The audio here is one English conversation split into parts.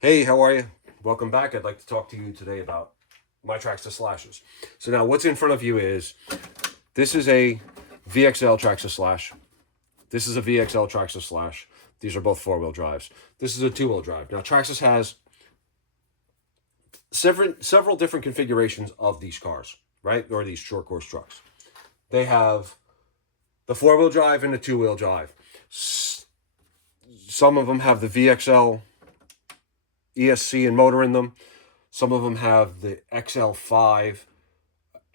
Hey, how are you? Welcome back. I'd like to talk to you today about my Traxxas Slashes. So now what's in front of you is, this is a VXL Traxxas Slash. This is a VXL Traxxas Slash. These are both four-wheel drives. This is a two-wheel drive. Now Traxxas has several different configurations of these cars, right? Or these short course trucks. They have the four-wheel drive and the two-wheel drive. Some of them have the VXL ESC and motor in them. Some of them have the XL5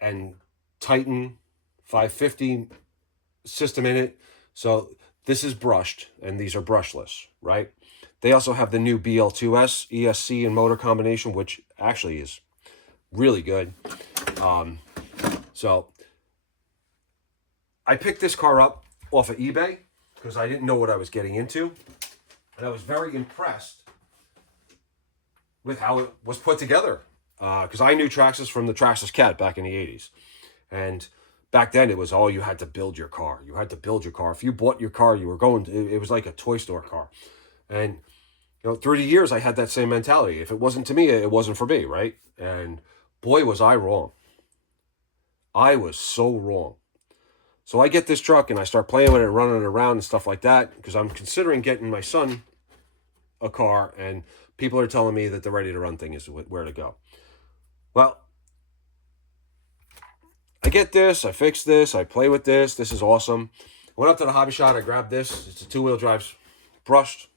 and Titan 550 system in it. So this is brushed, and these are brushless, right? They also have the new BL2S ESC and motor combination, which actually is really good. So I picked this car up off of eBay because I didn't know what I was getting into, and I was very impressed with how it was put together. Because I knew Traxxas from the Traxxas Cat back in the 80s. And back then it was, oh, you had to build your car. You had to build your car. If you bought your car, you were going to, it was like a toy store car. And, through the years, I had that same mentality. If it wasn't to me, it wasn't for me, right? And boy, was I wrong. I was so wrong. So I get this truck and I start playing with it, running it around and stuff like that, because I'm considering getting my son a car, and people are telling me that the ready to run thing is where to go. Well, I get this, I fix this, I play with this. This is awesome. I went up to the hobby shop, I grabbed this. It's a two-wheel drive, brushed.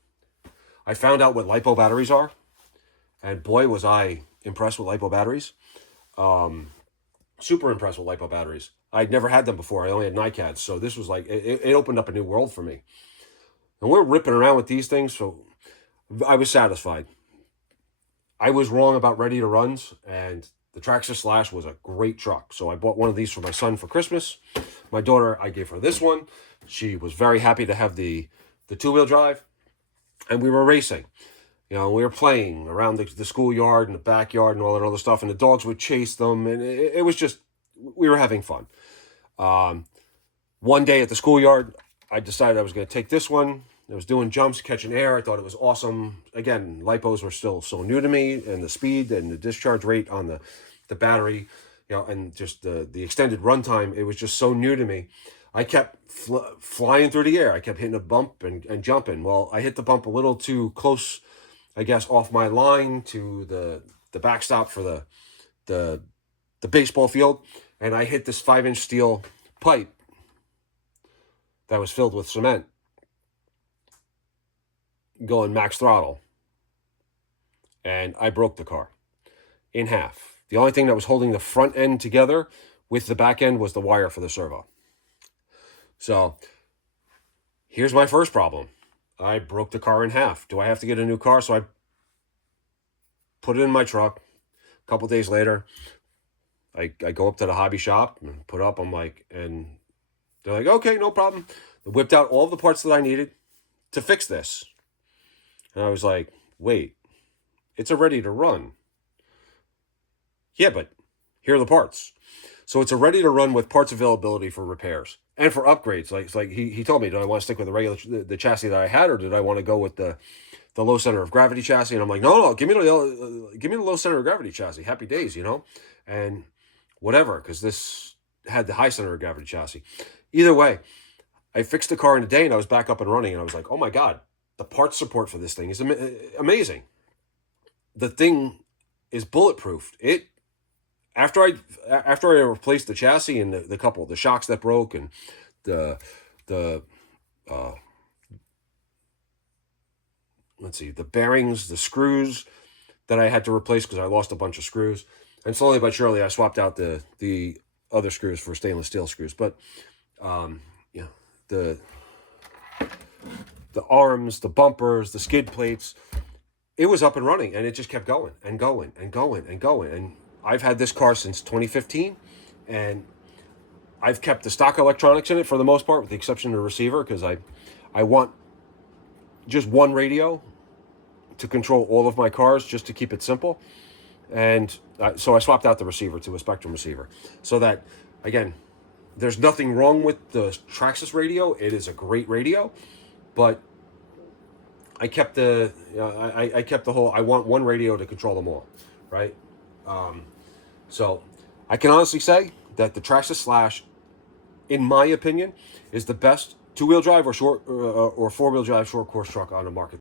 I found out what LiPo batteries are, and boy, was I impressed with LiPo batteries. Super impressed with LiPo batteries. I'd never had them before. I only had NiCads, so this was like, it opened up a new world for me. And we're ripping around with these things, so I was satisfied. I was wrong about ready to runs, and the Traxxas Slash was a great truck. So I bought one of these for my son for Christmas. My daughter, I gave her this one. She was very happy to have the two-wheel drive, and we were racing. We were playing around the schoolyard and the backyard and all that other stuff, and the dogs would chase them, and it was just, we were having fun. One day at the schoolyard, I decided I was going to take this one. I was doing jumps, catching air. I thought it was awesome. Again, LiPos were still so new to me, and the speed and the discharge rate on the battery, and just the extended runtime, it was just so new to me. I kept flying through the air. I kept hitting a bump and jumping. Well, I hit the bump a little too close, I guess, off my line to the backstop for the baseball field, and I hit this 5-inch steel pipe that was filled with cement, going max throttle, and I broke the car in half. The only thing that was holding the front end together with the back end was the wire for the servo. So here's my first problem. I broke the car in half. Do I have to get a new car? So I put it in my truck. A couple days later, I go up to the hobby shop and put up. And they're like, okay, no problem. They whipped out all the parts that I needed to fix this. And I was like, wait, it's a ready to run. Yeah, but here are the parts. So it's a ready to run with parts availability for repairs and for upgrades. Like he told me, do I want to stick with the regular the chassis that I had, or did I want to go with the low center of gravity chassis? And I'm like, no, give me the low center of gravity chassis. Happy days, and whatever, because this had the high center of gravity chassis. Either way, I fixed the car in a day, and I was back up and running, and I was like, oh my god, the parts support for this thing is amazing. The thing is bulletproof. After I replaced the chassis and the couple the shocks that broke, and the the bearings, the screws that I had to replace because I lost a bunch of screws, and slowly but surely I swapped out the other screws for stainless steel screws. But the arms, the bumpers, the skid plates, it was up and running, and it just kept going and going and going and going. And I've had this car since 2015, and I've kept the stock electronics in it for the most part, with the exception of the receiver, because I want just one radio to control all of my cars, just to keep it simple. And so I swapped out the receiver to a Spectrum receiver, so that, again, there's nothing wrong with the Traxxas radio. It is a great radio, but I kept the I kept the whole, I want one radio to control them all, right? So I can honestly say that the Traxxas Slash, in my opinion, is the best two-wheel drive or four-wheel drive short course truck on the market.